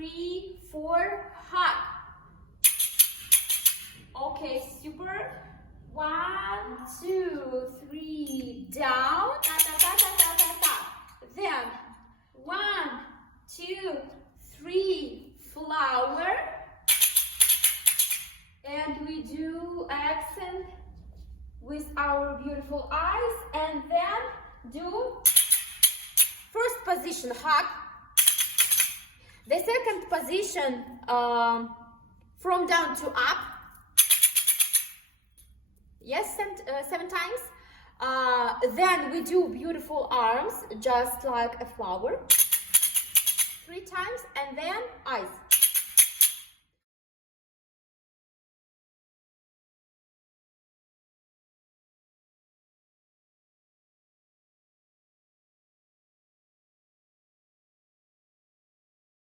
3, 4, hug. Okay, super. 1, 2, 3, down. Ta, ta, ta, ta, ta, ta, ta. Then 1, 2, 3, flower. And we do accent with our beautiful eyes, and then do first position, hug. The second position, from down to up. Yes, 7 times. Then we do beautiful arms, just like a flower. 3 times, and then eyes.